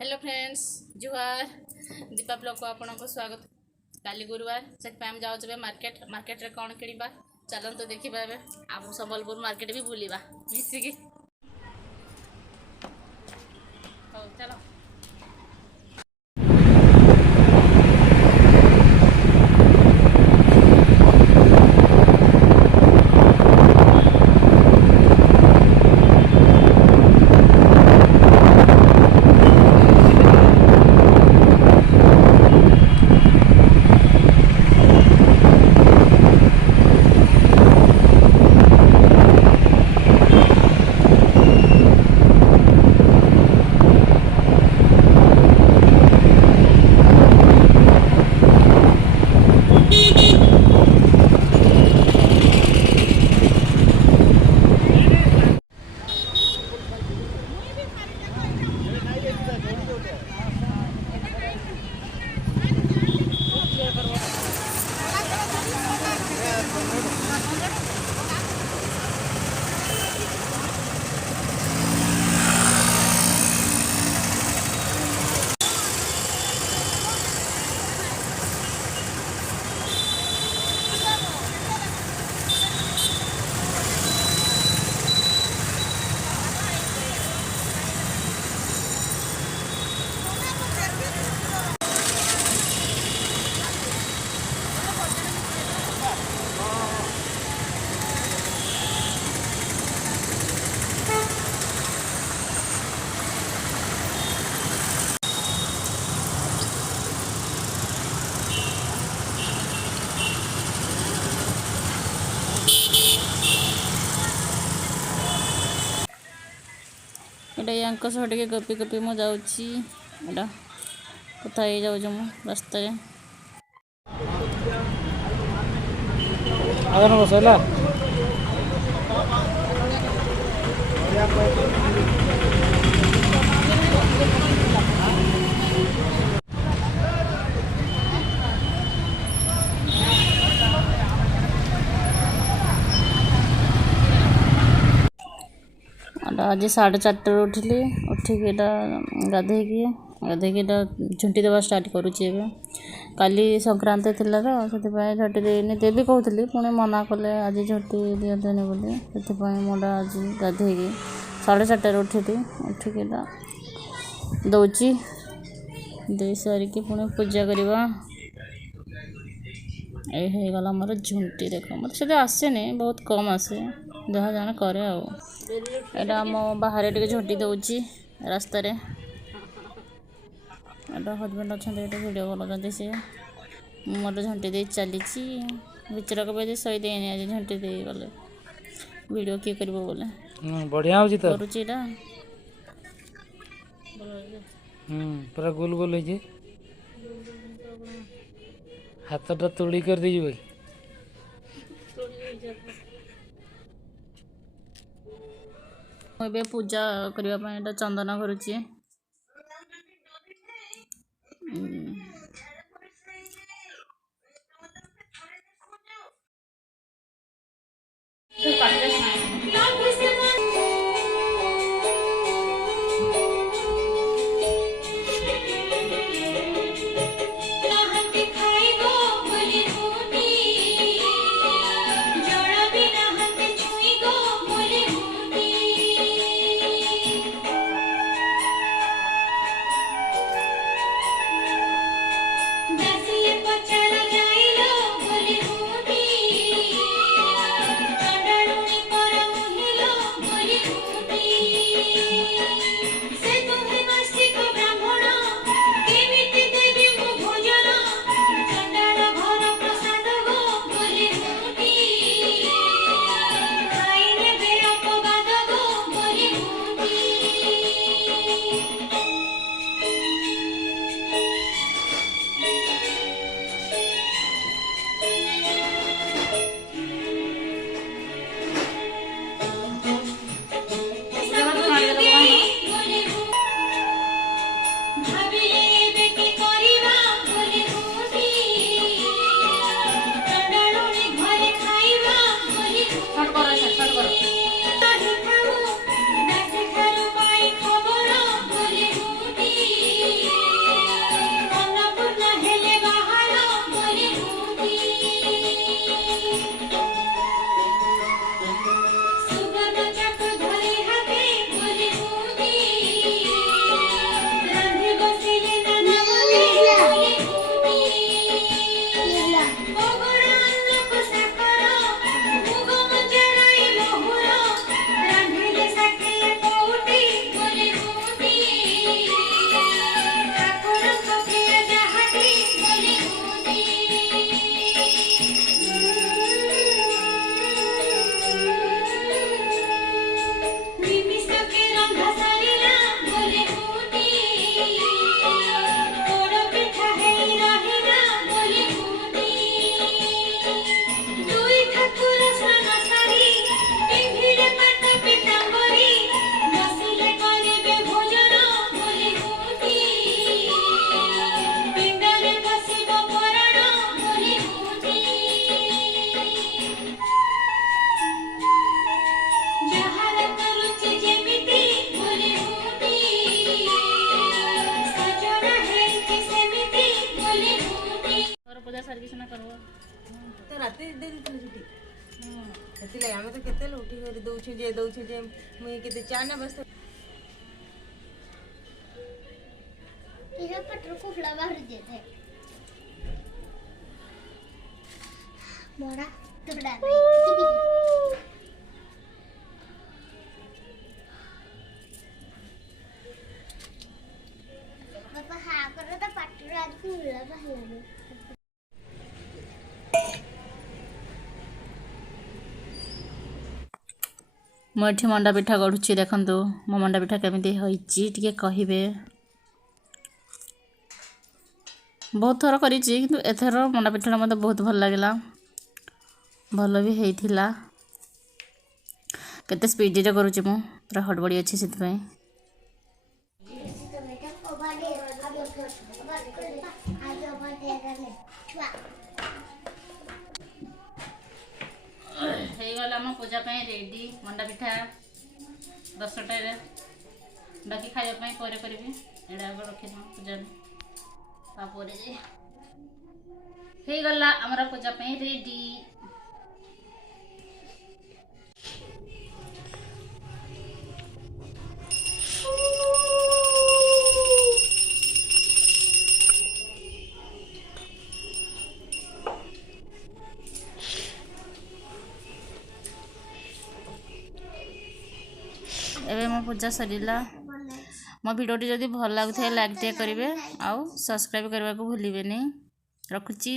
Hello friends जुहार Deepa blog को आपन को स्वागत। काली गुरुवार से आम जाऊे मार्केट रे कौन किणवा चलते देखा आम संबलपुर मार्केट भी बुलवा मिसिकी चलो। एटा यांक सह टे गपी गपी मु जाऊँगी एटा कथा ही जाऊँ मु रास्ता आज 4:30 उठिली उठिक गाधेकी झुंटी देवा स्टार्ट करुच्ची। काली संक्रांति थी तो झटी देनी देवी कहती पुणी मना कले आज झटी दिहतनी बोली से मुझा आज गाधेकी 4:30 उठिली उठिक दौची दे सारिकी पुणी पूजा करवा। ये गला मोर झुंटी देख मत से आसेनी बहुत कम आसे जहाँ जाने करे आम बाहर टे झुंटी दौची रास्त हजबैंड अच्छा वीडियो बनाते सी मोर झुंटी दे चली विचरक पे सही देनी आज झुंटी दे गले वीडियो किए कर बोले बढ़िया पूरा गोल गोल है हाथटा तोड़ी कर दीजिए भाई मुझे पूजा करने चंदन करुच्ची। ସେଥିଲାଗି ଆମେ ତ କେତେ ଉଠି କରି ଦଉଛୁ ଯେ ମୁଇଁ କେତେ ଚା ନା ବସ पटर फुफड़ा बाहर देते मोरा टुकड़ा बाबा हाँ करो तो पटर आज फुफड़ा बाहर लगे ମୁଁ ଏଠି ମଣ୍ଡା ପିଠା ଗଢ଼ୁଛି ଦେଖନ୍ତୁ ମୋ ମଣ୍ଡା ପିଠା କେମିତି ହୋଇଛି ଟିକେ କହିବେ ବହୁତ ଥର କରିଛି କିନ୍ତୁ ଏଥର ମଣ୍ଡା ପିଠାଟା ମୋତେ ବହୁତ ଭଲ ଲାଗିଲା ଭଲ ବି ହେଇଥିଲା କେତେ ସ୍ପିଡିରେ କରୁଛି ମୁଁ ପୁରା ହଡ଼ବଡ଼ି ଅଛି ସେଥିପାଇଁ ହେଇଗଲା ମୋ ପୂଜା ପାଇଁ ରେଡ଼ି ମଣ୍ଡା ପିଠା 10টাରେ ବାକି ଖାଇବା ପାଇଁ ପରେ କରିବି ଏଇଟା ଆଗ ରଖିଦେବା ପୂଜା ତାପରେ ଯେ ହେଇଗଲା ଆମର ପୂଜା ପାଇଁ ରେଡ଼ି ଏବେ ମୋ ପୂଜା ସରିଲା ମୋ ଭିଡ଼ିଓଟି ଯଦି ଭଲ ଲାଗୁଥାଏ ଲାଇକ୍ ଟିକେ କରିବେ ଆଉ ସବସ୍କ୍ରାଇବ୍ କରିବାକୁ ଭୁଲିବେନି ରଖୁଛି।